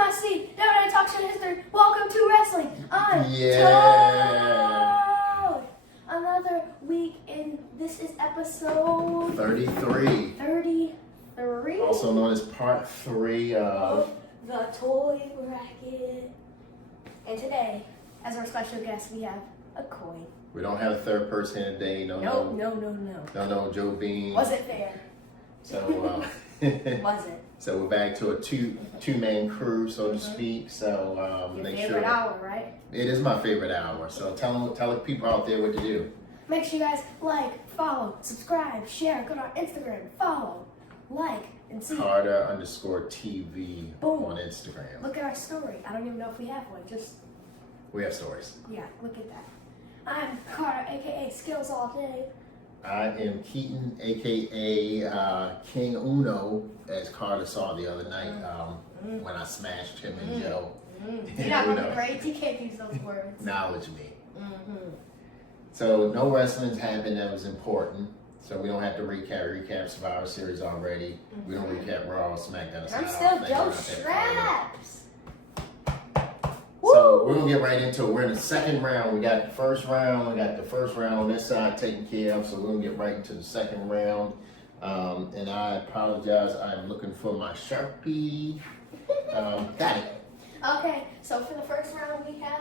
my seat. WWE Talk Show History. Welcome to Wrestling Untold. Yeah. Another week, and this is episode 33. 33. Also known as part 3 of the Toy Bracket. And today, as our special guest, we have a coin. We don't have a third person today. No. No, Joe Bean. Was it fair? So, Was it? So we're back to a two-man crew, so to speak. So Your make favorite sure. hour, right? It is my favorite hour. So tell the people out there what to do. Make sure you guys like, follow, subscribe, share, go to our Instagram, follow, like, and see. Carter_TV Boom. on Instagram. Look at our story. I don't even know if we have one. We have stories. Yeah, look at that. I'm Carter, aka Skills All Day. I am Keaton, aka King Uno, as Carter saw the other night when I smashed him and Joe. You're not going to grade. You can't use those words. Acknowledge me. So no wrestling's happened that was important. So we don't have to recap Survivor Series already. We don't recap Raw, SmackDown. I'm still Joe Straps. So we're gonna get right into it. We're in the second round. We got the first round. We got the first round on this side taken care of. So we're gonna get right into the second round. And I apologize. I'm looking for my Sharpie. Got it. Okay, so for the first round we have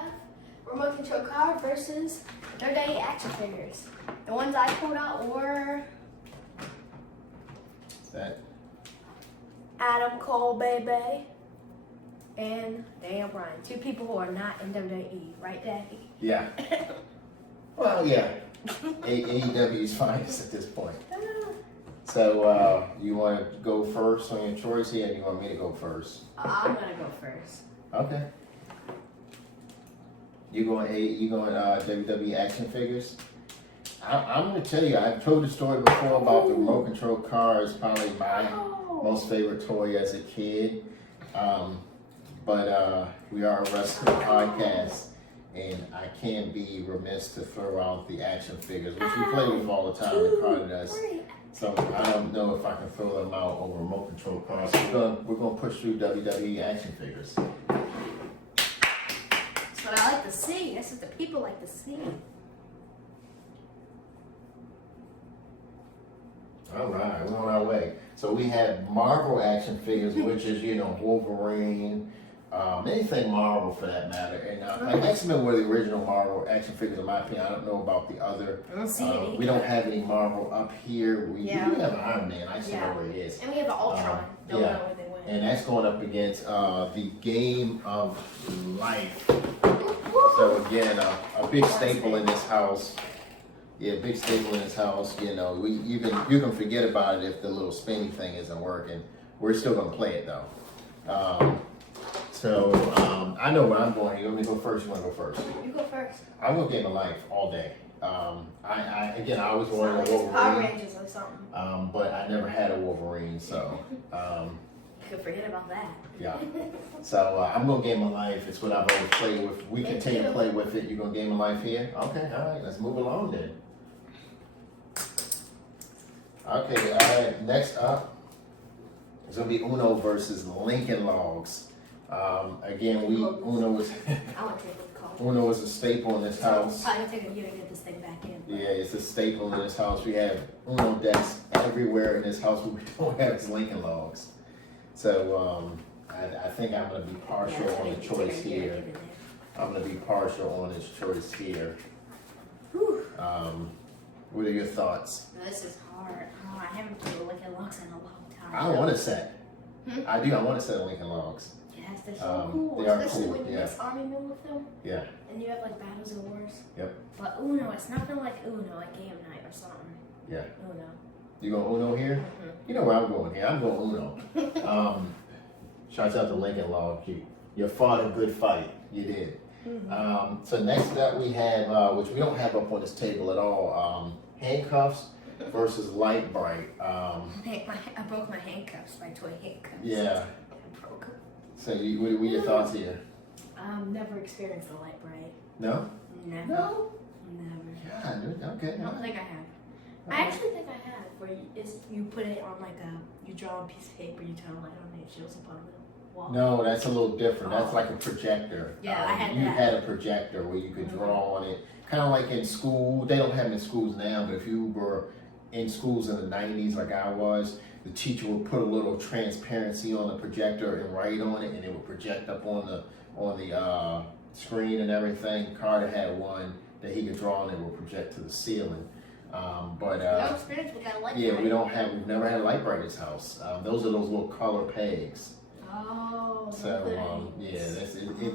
remote control car versus WWE action figures. The ones I pulled out were That. Adam Cole, baby, and Daniel Bryan. Two people who are not in WWE, right, Daddy? Yeah. Well, yeah. AEW's finest at this point. So you want to go first on your choice here, or do you want me to go first? I'm gonna go first. Okay. You going WWE action figures? I'm gonna tell you, I've told the story before about the remote control car. Is probably my most favorite toy as a kid. But we are a wrestling podcast, and I can't be remiss to throw out the action figures, which we play with all the time, and Carter does. So I don't know if I can throw them out over remote control cars. So we're gonna push through WWE action figures. That's what I like to see. That's what the people like to see. All right, we're on our way. So we have Marvel action figures, which is, Wolverine, anything Marvel for that matter. And like X-Men were the original Marvel action figures, in my opinion. I don't know about the other. I don't see any. We don't have any Marvel up here. We do have an Iron Man. I actually know Yeah. where he is. And we have an Ultron. Don't know where they went. And that's going up against the Game of Life. So again, a big staple in this house. Yeah, big staple in this house. You can forget about it if the little spinny thing isn't working. We're still gonna play it though. I know where I'm going. You want me to go first? You want to go first? You go first. I'm gonna Game of Life all day. I always wanted a Power Wolverine, Rangers or something. but I never had a Wolverine, so. You could forget about that. Yeah. So I'm gonna Game of Life. It's what I've always played with. We Me continue to too. play with it. You gonna Game of Life here? Okay. All right. Let's move along then. Okay. All right. Next up is gonna be Uno versus Lincoln Logs. Again, Uno was I want to take a call. Uno was a staple in this house. Probably gonna take a year to get this thing back in. Yeah, it's a staple in this house. We have Uno decks everywhere in this house. What we don't have is Lincoln Logs. So I think I'm going to be partial on the choice here. I'm going to be partial on this choice here. What are your thoughts? This is hard. Oh, I haven't played Lincoln Logs in a long time. I want a set. I do. I want a set of Lincoln Logs. Yes, they're so cool. They are Especially cool, when you yeah. mix Army Men with them. Yeah. And you have like Battles and Wars. Yep. But Uno, it's nothing like Uno, like Game Night or something. Yeah. Uno. You going Uno here? You know where I'm going here. I'm going Uno. Shouts out to Lincoln Log. You fought a good fight. You did. So next up we have, which we don't have up on this table at all, Handcuffs versus Light Bright. I broke my handcuffs, my toy handcuffs. Yeah. I broke them. So what are your thoughts here? Never experienced the light bright. No? Never. No? Never. God, okay. I don't think I have. I actually think I have. Where you put it on like you draw a piece of paper, you turn a light on, and it shows up on the wall. No, that's a little different. That's like a projector. Yeah, I had you that. had a projector where you could draw on it. Kind of like in school. They don't have them in schools now, but if you were in schools in the 90s like I was, the teacher would put a little transparency on the projector and write on it, and it would project up on the screen and everything. Carter had one that he could draw on and it would project to the ceiling. No experience with that light. Yeah, we've never had a light bright at his house. Those are those little color pegs. Oh. So yeah,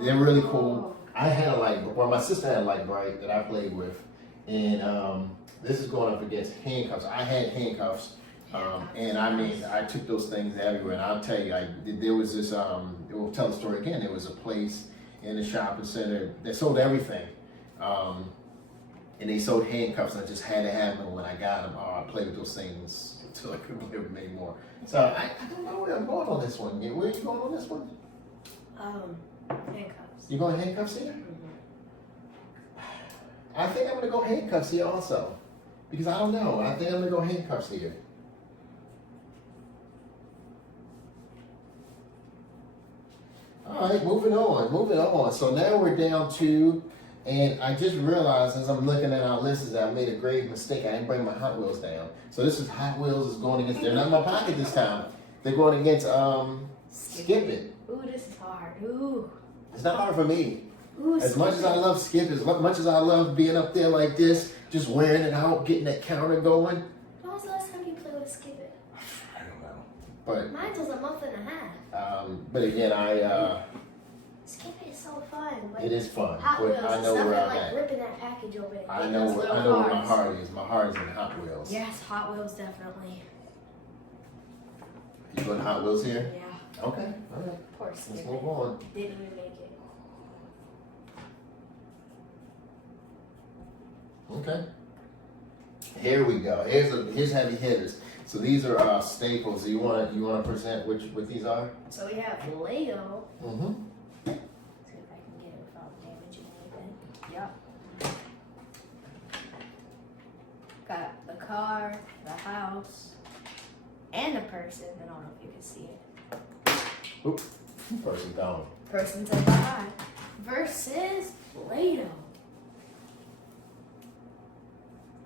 they're really cool. I had a light, well, my sister had a light bright that I played with, and this is going up against Handcuffs. I had Handcuffs, and I mean, I took those things everywhere. And I'll tell you, there was this. We'll tell the story again. There was a place in the shopping center that sold everything. And they sold Handcuffs, and I just had to have them when I got them. I played with those things until I couldn't play with them anymore. So I don't know where I'm going on this one. Where are you going on this one? Handcuffs. You going Handcuffs here? I think I'm going to go Handcuffs here also. Because I don't know. I think I'm going to go Handcuffs here. All right, moving on. So now we're down to, and I just realized as I'm looking at our lists that I made a grave mistake. I didn't bring my Hot Wheels down. So this is Hot Wheels is going against, they're not in my pocket this time. They're going against Skip It. Ooh, this is hard. Ooh. It's not hard for me. Ooh, As much as I love Skip, as much as I love being up there like this, just wearing it out, getting that counter going. When was the last time you played with Skip It? I don't know. But Mine was a month and a half. but again, Skip It is so fun. Like, it is fun. Hot But Wheels, I know it's nothing where I'm like at. ripping that package open. And I getting know those little where my cards. heart is. My heart is in Hot Wheels. Yes, Hot Wheels definitely. You going Hot Wheels here? Yeah. Okay. All right. Poor Skip Let's It. move on. Didn't even make it. Okay. Here we go. Here's heavy hitters. So these are staples. You wanna present what these are? So we have Lego. Mm-hmm. See if I can get it without damaging anything. Yep. Got the car, the house, and a person. I don't know if you can see it. Oop. Person down. Person's at the high. Versus Play-Doh.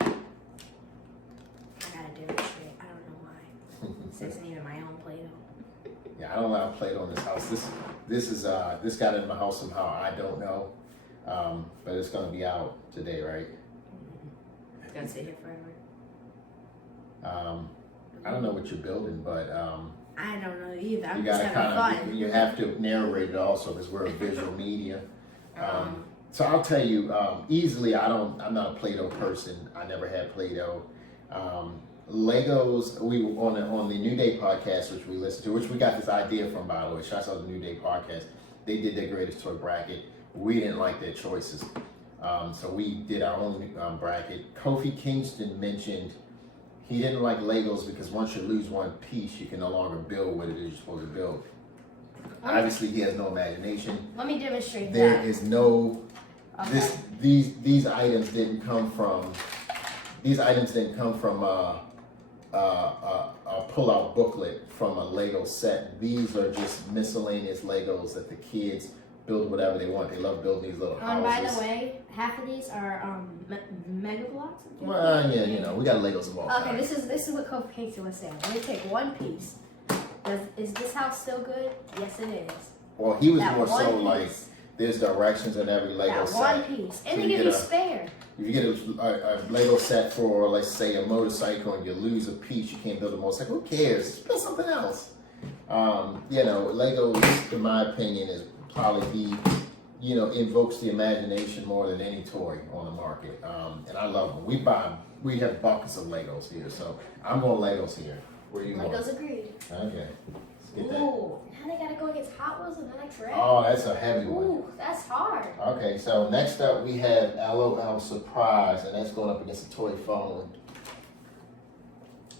I gotta demonstrate. I don't know why. This isn't even my own Play-Doh. Yeah, I don't allow Play-Doh in this house. This got in my house somehow. I don't know, but it's gonna be out today, right? It's gonna sit here forever. I don't know what you're building, but I don't know either. I'm you just gotta having fun. you have to narrate it also because we're a visual media. So I'll tell you easily. I'm not a Play-Doh person. I never had Play-Doh. Legos. We on the New Day podcast, which we listened to, which we got this idea from, by the way. Shouts out to the New Day podcast. They did their greatest toy bracket. We didn't like their choices, so we did our own bracket. Kofi Kingston mentioned he didn't like Legos because once you lose one piece, you can no longer build what it is you're supposed to build. Obviously, he has no imagination. Let me demonstrate There that. is no. Okay. These items didn't come from. These items didn't come from a pull-out booklet from a Lego set. These are just miscellaneous Legos that the kids build whatever they want. They love building these little houses. By the way, half of these are Mega Blocks. Well, yeah, we got Legos of all Okay, kinds. this is what Kofi Kingston was saying. Let me take one piece. Is this house still good? Yes, it is. Well, he was That more one so piece. like there's directions in every Lego That set. one piece, and So they you give get you a- spare. If you get a Lego set for, let's say, a motorcycle and you lose a piece, you can't build a motorcycle. Who cares? Just build something else. Lego, in my opinion, is probably invokes the imagination more than any toy on the market. And I love them. We have buckets of Legos here, so I'm going Legos here. Where you going? Legos agreed. Okay. Let's get that. Ooh, now they gotta go against Hot Wheels in the next round. Oh, that's a heavy one. Ooh, that's hard. Okay, so next up we have LOL Surprise, and that's going up against a toy phone.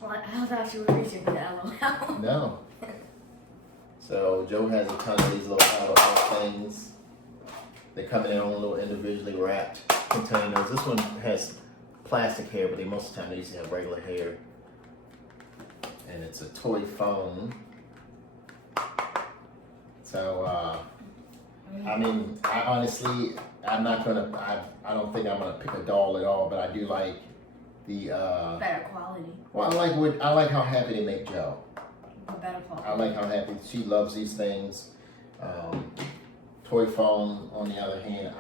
Well, I thought you were reaching for the LOL. No. So Joe has a ton of these little LOL things. They come in their own little individually wrapped containers. This one has plastic hair, but most of the time they used to have regular hair. And it's a toy phone. So, I mean, I honestly, I'm not gonna, I don't think I'm gonna pick a doll at all, but I do like the, Better quality. well, I like how happy they make Joe. Better quality. I like how happy she loves these things. Toy phone, on the other hand,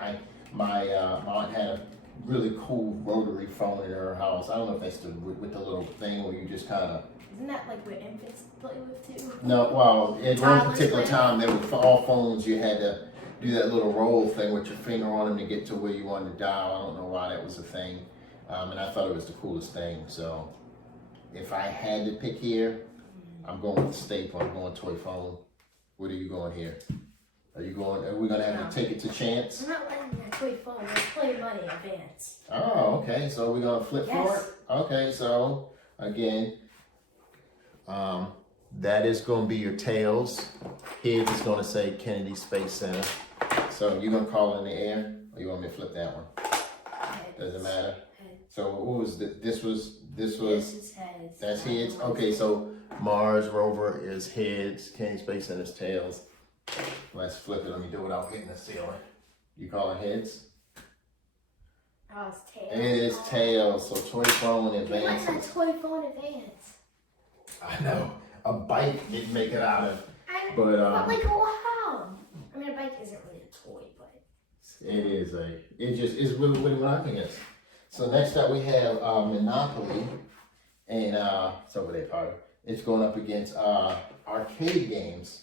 my aunt had a really cool rotary phone in her house. I don't know if that's with the little thing where you just kind of. Isn't that like what infants play with too? No, well, at one Toddlers particular play time, there were all phones. You had to do that little roll thing with your finger on them to get to where you wanted to dial. I don't know why that was a thing, and I thought it was the coolest thing. So, if I had to pick here, I'm going with the staple. I'm going toy phone. What are you going here? Are we gonna have to take it to chance? I'm not letting that toy phone. Let's play money in advance. Oh, okay. So we're gonna flip for it? Yes. Okay, so again, that is gonna be your tails. Heads is gonna say Kennedy Space Center. So you're gonna call it in the air, or you want me to flip that one? Heads. Doesn't matter. Heads. So what was this was This is heads. that's heads? Okay, so Mars rover is heads, Kennedy Space Center's tails. Let's flip it. Let me do it without hitting the ceiling. You call it heads? Oh, it's tails. It is tails. So toy phone What's advances. a toy phone advance? I know. A bike didn't make it out of, but But like, wow. I mean, a bike isn't really a toy, but. it's really what I'm against. So next up we have Monopoly, and it's over there, Carter. It's going up against arcade games.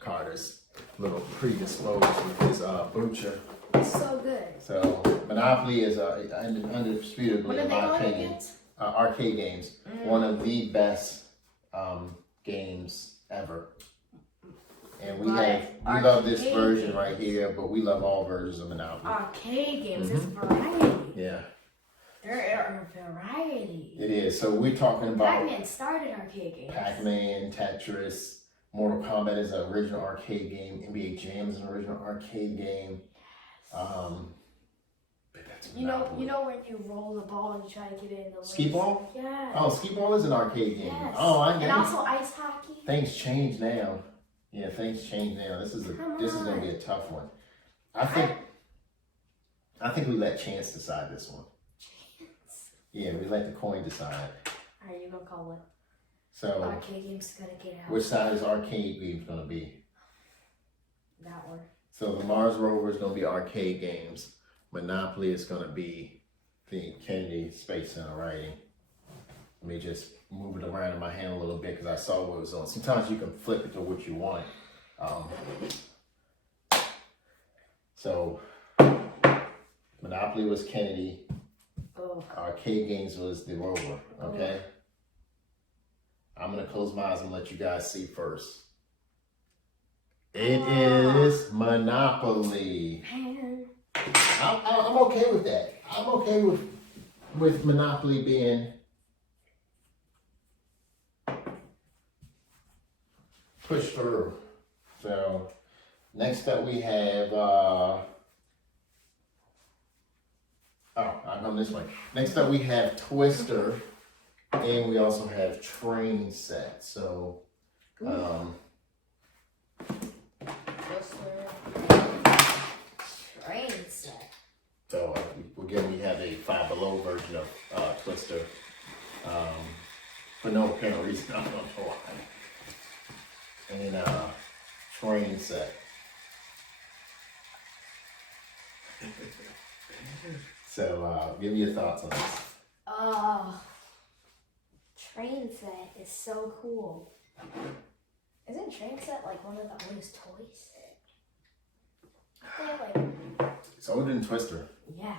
Carter's a little predisposed with his butcher. It's so good. So Monopoly is undisputably, What are in they my going opinion, against? arcade games. One of the best games ever. And we love this Arcade version games. right here, but we love all versions of Monopoly. Arcade games, there's variety. Yeah, There are variety. it is. So we're talking about Pac-Man started arcade games. Pac-Man, Tetris, Mortal Kombat is an original arcade game. NBA Jam is an original arcade game. But that's You know Monopoly. when you roll the ball and you try to get it in the Skee lanes? ball? Yeah. Oh, skee ball is an arcade game. Yes. Oh, I And get it. also ice hockey. Things change now. Yeah, things change now. This is gonna be a tough one. I think we let chance decide this one. Chance. Yeah, we let the coin decide. Alright, you gonna call it? So, Arcade game's gonna get out. which side is arcade games gonna be? That one. So the Mars rover is gonna be arcade games. Monopoly is gonna be the Kennedy Space Center writing. Let me just move it around in my hand a little bit because I saw what it was on. Sometimes you can flip it to what you want. So Monopoly was Kennedy. Oh. Arcade games was the rover. Okay. I'm gonna close my eyes and let you guys see first. It is Monopoly. Man. I'm okay with that. I'm okay with Monopoly being pushed through. So next up we have I'm this way. Next up we have Twister, and we also have Train Set. So Train set. So again, we have a Five Below version of Twister. For no apparent reason, I don't know why. And Train Set. So give me your thoughts on this. Oh. Train set is so cool. Isn't train set like one of the oldest toys? Yeah, like, It's older than Twister. yeah.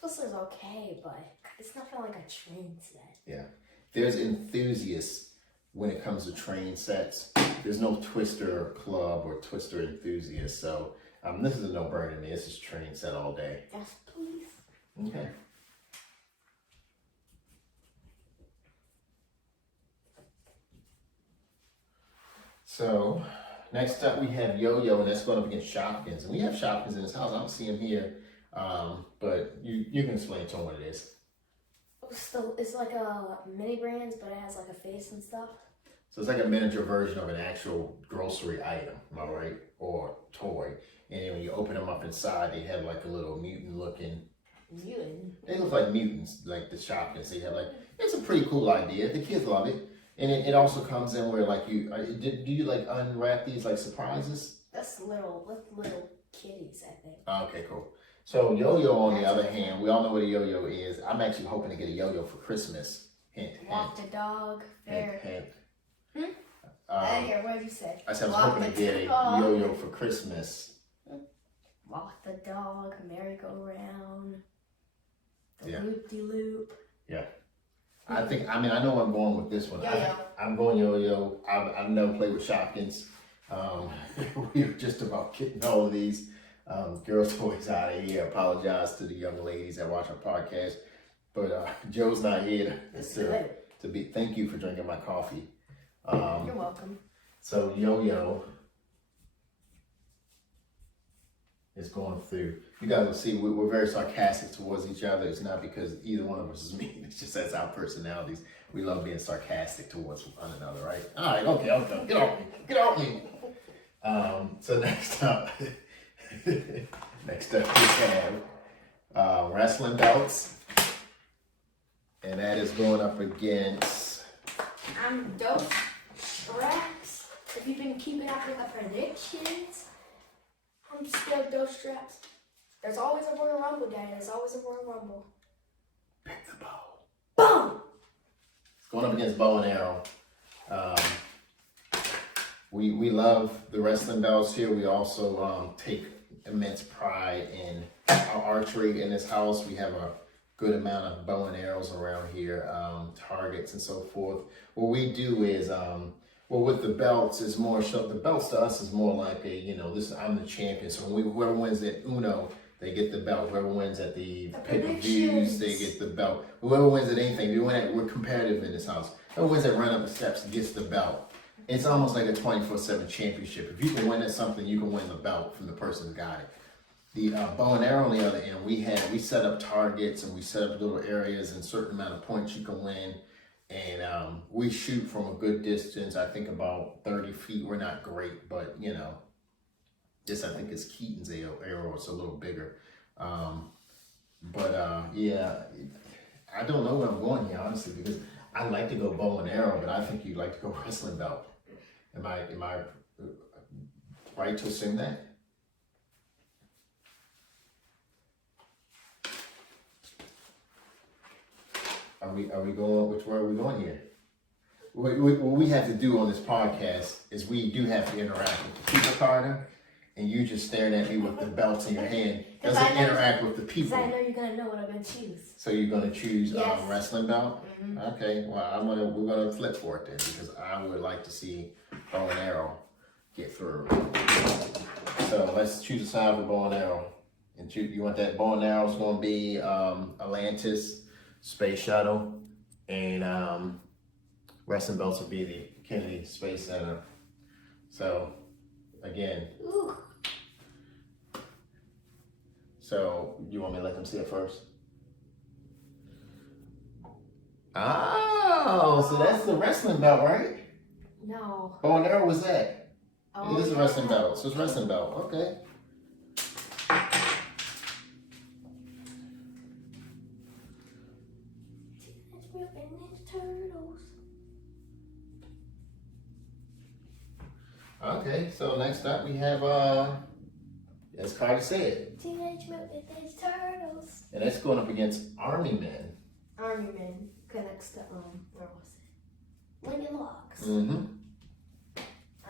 Twister's okay, but it's nothing like a train set. Yeah. There's enthusiasts when it comes to train sets. There's no Twister club or Twister enthusiast. So this is a no-brainer to me. This is train set all day. Yes, please. Okay. So next up we have Yo-Yo, and that's going up against Shopkins. And we have Shopkins in this house. I don't see him here, but you can explain to him what it is. So it's like a mini brands, but it has like a face and stuff. So it's like a miniature version of an actual grocery item, am I right? Or toy. And then when you open them up inside, they have like a little mutant looking. Mutant? They look like mutants, like the Shopkins. They have like, it's a pretty cool idea. The kids love it. And it also comes in where like do you like unwrap these like surprises? That's little kitties, I think. Okay, cool. So yo-yo on the other hand, we all know what a yo-yo is. I'm actually hoping to get a yo-yo for Christmas. Hint, Walk the dog. Fair. hint. Here, what did you say? I said I was hoping to get a yo-yo for Christmas. Walk the dog, merry-go-round, the Yeah. loop-de-loop. Yeah. I know where I'm going with this one. Yo-yo. I'm going yo-yo. I've never played with Shopkins. We're just about getting all of these girls' toys out of here. I apologize to the young ladies that watch our podcast. But Joe's not here to be. Thank you for drinking my coffee. You're welcome. So yo-yo is going through. You guys will see we're very sarcastic towards each other. It's not because either one of us is mean. It's just that's our personalities. We love being sarcastic towards one another, right? All right, okay. Get off me. So next up we have wrestling belts. And that is going up against Those straps. If you've been keeping up with the predictions, I'm scared those straps. There's always a Royal Rumble day. There's always a Royal Rumble. Pick the bow. Boom! It's going up against bow and arrow. We love the wrestling belts here. We also take immense pride in our archery in this house. We have a good amount of bow and arrows around here, targets and so forth. What we do is, with the belts, is more the belts to us is more like I'm the champion. So whoever wins at Uno, they get the belt. Whoever wins at the pay-per-views, they get the belt. Whoever wins at anything, we're competitive in this house. Whoever wins at Run Up the Steps gets the belt. It's almost like a 24/7 championship. If you can win at something, you can win the belt from the person who got it. The bow and arrow on the other end, we set up targets and we set up little areas and certain amount of points you can win. And we shoot from a good distance. I think about 30 feet. We're not great, but this I think is Keaton's arrow. It's a little bigger. Yeah, I don't know where I'm going here, honestly, because I like to go bow and arrow, but I think you'd like to go wrestling belt. Am I right to assume that? Are we going? Which way are we going here? What we have to do on this podcast is we do have to interact with the people, Carter, and you just staring at me with the belts in your hand doesn't interact with the people. Because I know you're gonna know what I'm gonna choose. So you're gonna choose Yes. Wrestling belt? Mm-hmm. Okay. Well, we're gonna flip for it then because I would like to see bow and arrow get through. So let's choose a side for bow and arrow. And you want that bow and arrow is gonna be Atlantis Space Shuttle, and wrestling belts will be the Kennedy Space Center. So again, Ooh. so you want me to let them see it first? Oh, so that's the wrestling belt, right? No. Bow and arrow was that? Oh, It is a wrestling belt, so it's wrestling belt. Okay. Teenage Mutant Ninja Turtles. Okay, so next up we have as Carter said, Teenage Mutant Ninja Turtles. and that's going up against Army Men. Army Men connects to where was it? Lincoln Logs. Mm-hmm.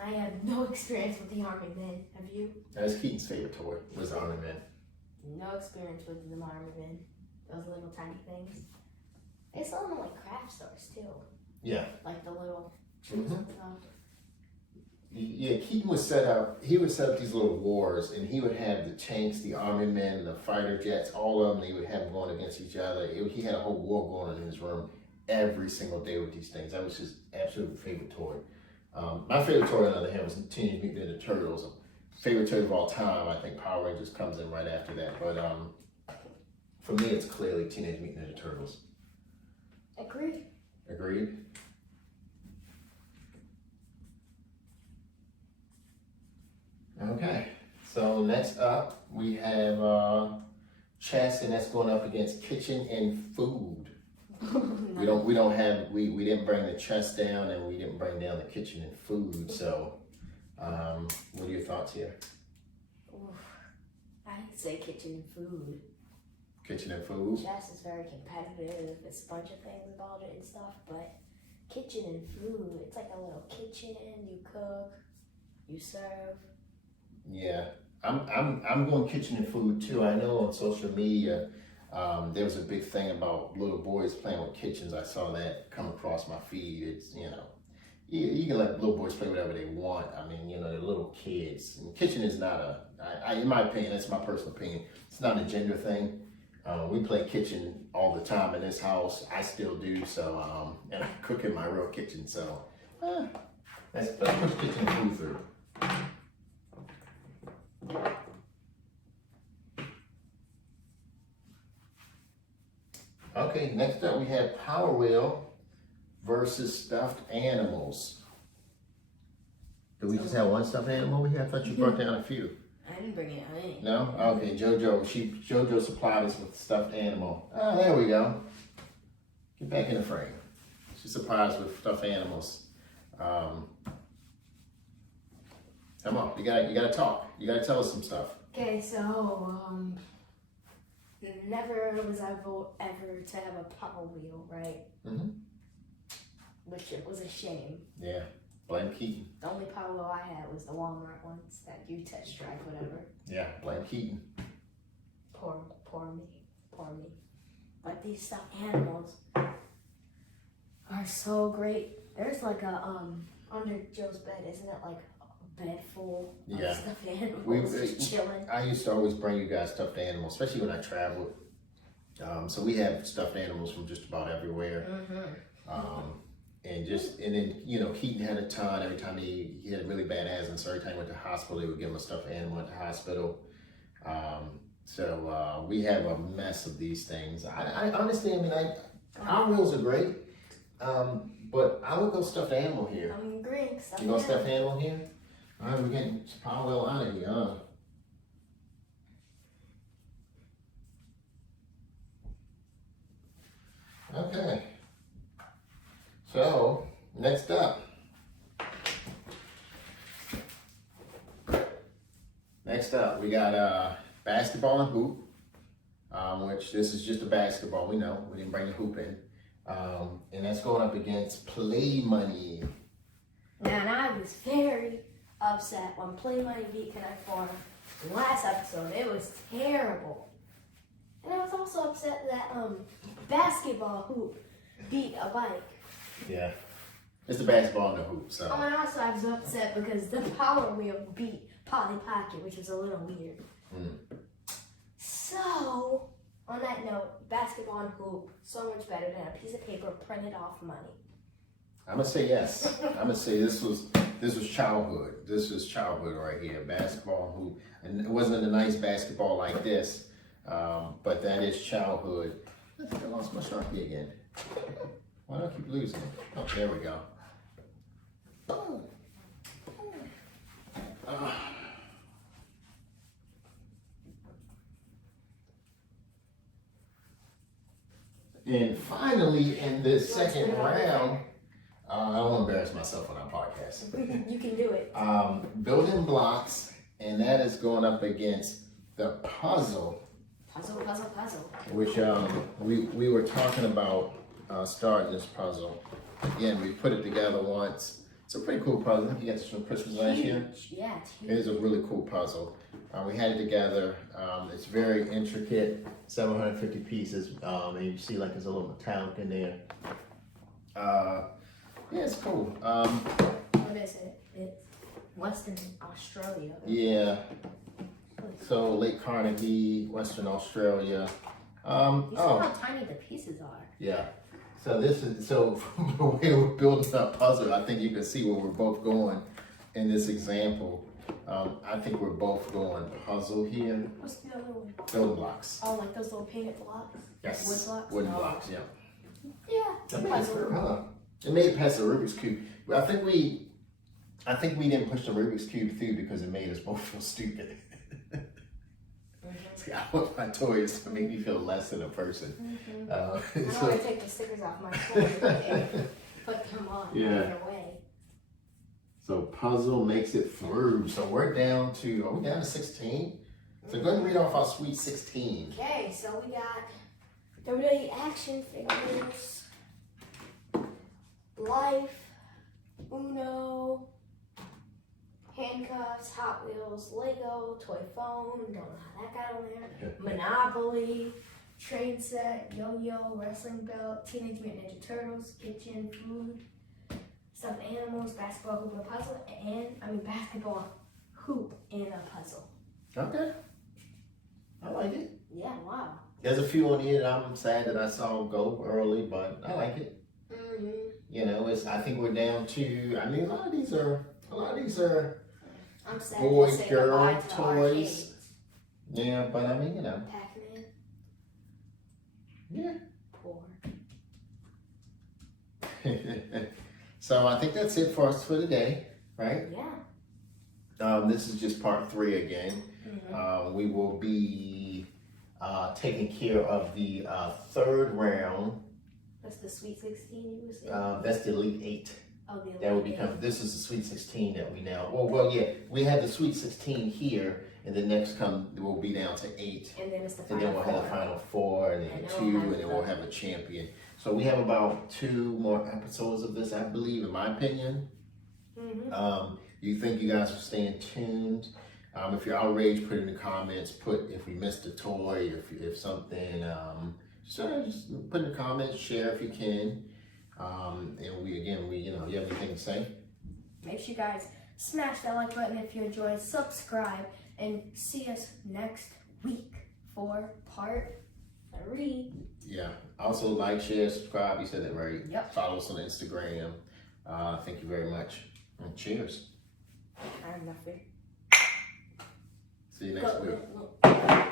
I have no experience with the Army Men. Have you? That's Keaton's favorite toy was Army Men. No experience with the Army Men. Those little tiny things. They sell them in like craft stores too. Yeah. Like the little shoes and stuff. Yeah, Keaton would set up these little wars, and he would have the tanks, the army men, the fighter jets, all of them, he would have them going against each other. He had a whole war going on in his room every single day with these things. That was his absolute favorite toy. My favorite toy, on the other hand, was Teenage Mutant Ninja Turtles. Favorite toy of all time, I think Power Rangers comes in right after that. But for me, it's clearly Teenage Mutant Ninja Turtles. Agreed. Agreed? So next up, we have chess, and that's going up against kitchen and food. We didn't bring the chess down, and we didn't bring down the kitchen and food. So, what are your thoughts here? Oof. I'd say kitchen and food. Kitchen and food. Chess is very competitive. It's a bunch of things about it and stuff, but kitchen and food, it's like a little kitchen. You cook, you serve. Yeah, I'm going kitchen and food too. I know on social media there was a big thing about little boys playing with kitchens. I saw that come across my feed. It's you can let little boys play whatever they want. I mean, they're little kids. And kitchen is not in my opinion, that's my personal opinion. It's not a gender thing. We play kitchen all the time in this house. I still do. So and I cook in my real kitchen. So let's push kitchen and food through. Okay, next up we have Power Wheel versus stuffed animals. Do we just have one stuffed animal we have? I thought you brought down a few. I didn't bring it. No? Okay, JoJo supplied us with stuffed animal. Oh, there we go. Get back in the frame. She supplied us with stuffed animals. Come on, you gotta talk. You gotta tell us some stuff. Okay, so never was I ever to have a Power Wheel, right? Mm-hmm. Which it was a shame. Yeah, blame Keaton. The only Power Wheel I had was the Walmart ones that you test drive, whatever. Yeah, blame Keaton. Poor me. But these stuffed animals are so great. There's like a under Joe's bed, isn't it like a bed full of stuffed animals just chilling? I used to always bring you guys stuffed animals, especially when I traveled. So we have stuffed animals from just about everywhere. Mm-hmm. And then Keaton had a ton. Every time he had really bad asthma, so every time he went to the hospital, they would give him a stuffed animal at the hospital. So we have a mess of these things. I honestly, our wheels are great, but I would go stuffed animal here. I'm agreeing. You go stuffed animal here? All right, we're getting Power Wheel out of here, huh? Okay. So, next up. We got basketball and hoop, which this is just a basketball. We know, we didn't bring the hoop in. And that's going up against Play Money. Now, and I was very upset when Play Money beat Connect Forum last episode. It was terrible. And I was also upset that basketball hoop beat a bike. Yeah, it's the basketball and the hoop. So. And also I was upset because the Power Wheel beat Polly Pocket, which was a little weird. So, on that note, basketball and hoop, so much better than a piece of paper printed off money. I'm gonna say yes. I'm gonna say this was childhood. This was childhood right here. Basketball and hoop, and it wasn't a nice basketball like this, but that is childhood. I think I lost my Sharpie again. Why do I keep losing it? Oh, there we go. Boom. And finally, in this second round, I don't want to embarrass myself on our podcast. You can do it. Building blocks, and that is going up against the puzzle. Puzzle. Which we were talking about starting this puzzle. Again, we put it together once. It's a pretty cool puzzle. You got this from Christmas last year? Yeah, it's huge. It is a really cool puzzle. We had it together. It's very intricate, 750 pieces. And you see like there's a little metallic in there. Yeah, it's cool. What is it? It's Western Australia. Yeah. So Lake Carnegie, Western Australia. You see how tiny the pieces are. Yeah. So from the way we're building that puzzle, I think you can see where we're both going in this example. I think we're both going puzzle here. What's the other one? Building blocks. Oh, like those little painted blocks? Yes. Wood blocks? Wooden blocks, yeah. Yeah. That made it through, huh? It made it past the Rubik's Cube. I think we didn't push the Rubik's Cube through because it made us both feel stupid. See, I want my toys to make me feel less than a person. I don't want to take the stickers off my toys and put them on right away. So puzzle makes it through. So we're down to, are we down to 16? So go ahead and read off our sweet 16. Okay, so we got WWE action figures, Life, Uno, Handcuffs, Hot Wheels, Lego, Toy Phone, don't know how that got on there, Monopoly, Train Set, Yo-Yo, Wrestling Belt, Teenage Mutant Ninja Turtles, Kitchen, Food, Stuffed Animals, Basketball Hoop and Puzzle, basketball hoop and a puzzle. Okay. I like it. Yeah, wow. There's a few on here that I'm sad that I saw go early, but I like it. You know, I think we're down to, a lot of these are I'm sad boy, to say girl goodbye to toys. arcades. Yeah, but Pac-Man. Yeah. Poor. So I think that's it for us for today, right? Yeah. This is just part 3 again. We will be taking care of the 3rd round. That's the Sweet 16 you were saying? That's the Elite 8. Oh, the Elite That would become, this is the Sweet 16 that we now, we have the Sweet 16 here, and the next will be down to 8. And then it's the And then we'll have the final 4, and then 2, and then we'll have a champion. So we have about 2 more episodes of this, I believe, in my opinion. You think you guys are staying tuned? If you're outraged, put it in the comments. Put if we missed a toy, if something, just put in the comments. Share if you can. And you have anything to say? Make sure you guys smash that like button if you enjoyed. Subscribe and see us next week for part 3. Yeah. Also like, share, subscribe. You said that right. Yep. Follow us on Instagram. Thank you very much. And cheers. I have nothing. See you next week.